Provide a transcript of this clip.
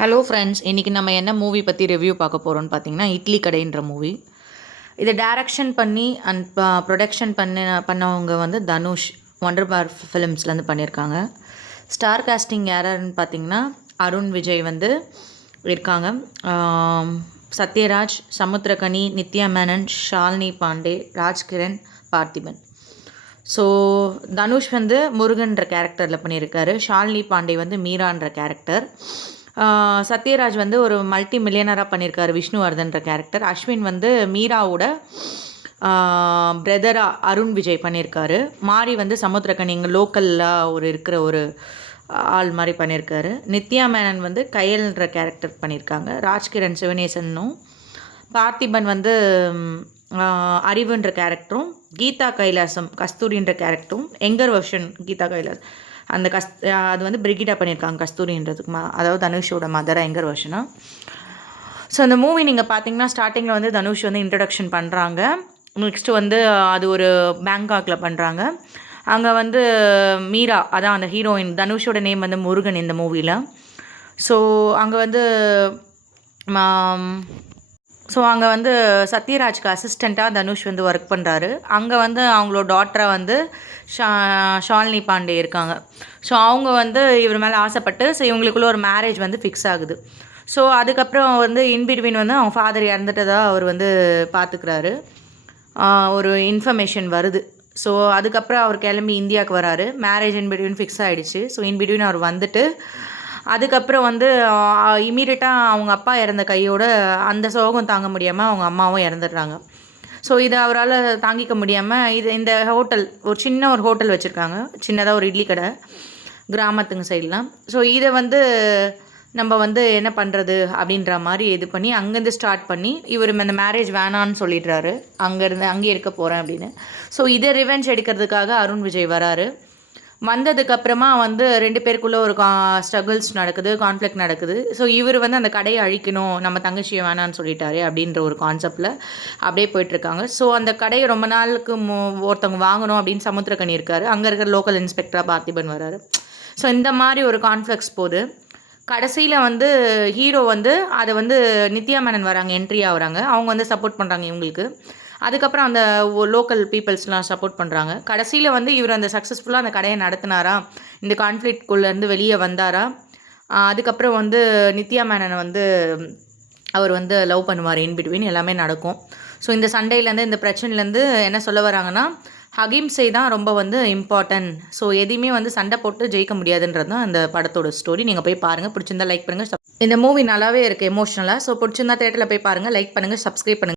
Hello friends, இன்றைக்கி நம்ம என்ன மூவி பற்றி ரிவ்யூ பார்க்க போகிறோம்னு பார்த்தீங்கன்னா, இட்லி கடைன்ற மூவி. இதை டைரக்ஷன் பண்ணி அண்ட் ப்ரொடக்ஷன் பண்ணவங்க வந்து தனுஷ் ஒண்டர் பார் ஃபிலிம்ஸ்லேருந்து பண்ணியிருக்காங்க. ஸ்டார் காஸ்டிங் யாருன்னு பார்த்தீங்கன்னா, அருண் விஜய் வந்து இருக்காங்க. சத்யராஜ், சமுத்திரகனி, நித்யா மேனன், ஷாலினி பாண்டே, ராஜ்கிரண், பார்த்திபன். ஸோ தனுஷ் வந்து முருகன்ற கேரக்டரில் பண்ணியிருக்காரு. ஷாலினி பாண்டே வந்து மீரான்ற கேரக்டர். சத்யராஜ் வந்து ஒரு மல்டி மில்லியனராக பண்ணியிருக்காரு விஷ்ணுவர்தன்ற கேரக்டர். அஸ்வின் வந்து மீராவோட பிரதராக அருண் விஜய் பண்ணியிருக்காரு. மாரி வந்து சமுத்திரக்கனி இங்கே லோக்கலில் இருக்கிற ஒரு ஆள் மாதிரி பண்ணியிருக்காரு. நித்யா மேனன் வந்து கையல்ன்ற கேரக்டர் பண்ணியிருக்காங்க. ராஜ்கிரண் சிவனேசனும், பார்த்திபன் வந்து அறிவுன்ற கேரக்டரும், கீதா கைலாசம் கஸ்தூரின்ற கேரக்டரும், எங்கர் வெர்ஷன் கீதா கைலாஸ் அந்த அது வந்து பிரிகிடா பண்ணியிருக்காங்க கஸ்தூரின்றதுக்கு அதாவது தனுஷோட மதராக எங்கர் வெர்ஷனாக. ஸோ அந்த மூவி நீங்கள் பார்த்தீங்கன்னா ஸ்டார்டிங்கில் வந்து தனுஷ் வந்து இன்ட்ரடக்ஷன் பண்ணுறாங்க. நெக்ஸ்ட்டு வந்து அது ஒரு பேங்காக்கில் பண்ணுறாங்க. அங்கே வந்து மீரா, அதான் அந்த ஹீரோயின், தனுஷோட நேம் வந்து முருகன் இந்த மூவியில். ஸோ அங்கே வந்து சத்யராஜ்க்கு அசிஸ்டண்ட்டாக தனுஷ் வந்து ஒர்க் பண்ணுறாரு. அங்கே வந்து அவங்களோட டாட்டரை வந்து ஷாலினி பாண்டே இருக்காங்க. ஸோ அவங்க வந்து இவர் மேலே ஆசைப்பட்டு ஸோ இவங்களுக்குள்ள ஒரு மேரேஜ் வந்து ஃபிக்ஸ் ஆகுது. ஸோ அதுக்கப்புறம் வந்து இன்பிட்வீன் வந்து அவங்க ஃபாதர் இறந்துட்டதாக அவர் வந்து பார்த்துக்கிறாரு. ஒரு இன்ஃபர்மேஷன் வருது. ஸோ அதுக்கப்புறம் அவர் கிளம்பி இந்தியாவுக்கு வராரு. மேரேஜ் இன்பிட்வீன் ஃபிக்ஸ் ஆகிடுச்சு. ஸோ இன்பிட்வீன் அவர் வந்துட்டு அதுக்கப்புறம் வந்து இமீடியட்டாக அவங்க அப்பா இறந்த கையோட அந்த சோகம் தாங்க முடியாமல் அவங்க அம்மாவும் இறந்துடுறாங்க. ஸோ இதை அவரால் தாங்கிக்க முடியாமல் இந்த ஹோட்டல், ஒரு சின்ன ஒரு ஹோட்டல் வச்சுருக்காங்க, சின்னதாக ஒரு இட்லி கடை கிராமத்துங்க சைட்லாம். ஸோ இதை வந்து நம்ம வந்து என்ன பண்ணுறது அப்படின்ற மாதிரி இது பண்ணி அங்கேருந்து ஸ்டார்ட் பண்ணி இவர் அந்த மேரேஜ் வேணான்னு சொல்லிடுறாரு. அங்கே இருக்க போகிறேன் அப்படின்னு. ஸோ இதை ரிவெஞ்ச் எடுக்கிறதுக்காக அருண் விஜய் வராரு. வந்ததுக்கப்புறமா வந்து 2 பேருக்குள்ளே ஒரு ஸ்ட்ரகிள்ஸ் நடக்குது, கான்ஃப்ளிக்ட் நடக்குது. ஸோ இவர் வந்து அந்த கடையை அழிக்கணும், நம்ம தங்கச்சியை வேணான்னு சொல்லிட்டாரு அப்படின்ற ஒரு கான்செப்டில் அப்படியே போயிட்டுருக்காங்க. ஸோ அந்த கடையை ரொம்ப நாளுக்கு ஒருத்தவங்க வாங்கணும் அப்படின்னு சமுத்திரக்கனி இருக்கார். அங்கே இருக்கிற லோக்கல் இன்ஸ்பெக்டராக பார்த்திபன் வராரு. ஸோ இந்த மாதிரி ஒரு கான்ஃப்ளிக்ஸ் போகுது. கடைசியில் வந்து ஹீரோ வந்து அதை வந்து நித்யா மேனன் வராங்க, என்ட்ரி ஆகுறாங்க. அவங்க வந்து சப்போர்ட் பண்ணுறாங்க இவங்களுக்கு. அதுக்கப்புறம் அந்த லோக்கல் பீப்புள்ஸ்லாம் சப்போர்ட் பண்ணுறாங்க. கடைசியில் வந்து இவர் அந்த சக்ஸஸ்ஃபுல்லாக அந்த கடையை நடத்தினாரா, இந்த கான்ஃப்ளிக்ட்குள்ளேருந்து வெளியே வந்தாரா. அதுக்கப்புறம் வந்து நித்யா மேனனை வந்து அவர் வந்து லவ் பண்ணுவார். இன்பிட்வீன் எல்லாமே நடக்கும். ஸோ இந்த சண்டையிலேருந்து, இந்த பிரச்சனையிலேருந்து என்ன சொல்ல வராங்கன்னா, அகிம்சை தான் ரொம்ப வந்து இம்பார்ட்டன்ட். ஸோ எதையுமே வந்து சண்டை போட்டு ஜெயிக்க முடியாதுன்றது தான் அந்த படத்தோட ஸ்டோரி. நீங்கள் போய் பாருங்கள். பிடிச்சிருந்தா லைக் பண்ணுங்கள். இந்த மூவி நல்லாவே இருக்குது எமோஷ்னலாக. ஸோ பிடிச்சிருந்தா தேட்டரில் போய் பாருங்கள், லைக் பண்ணுங்கள், சப்ஸ்கிரைப் பண்ணுங்கள்.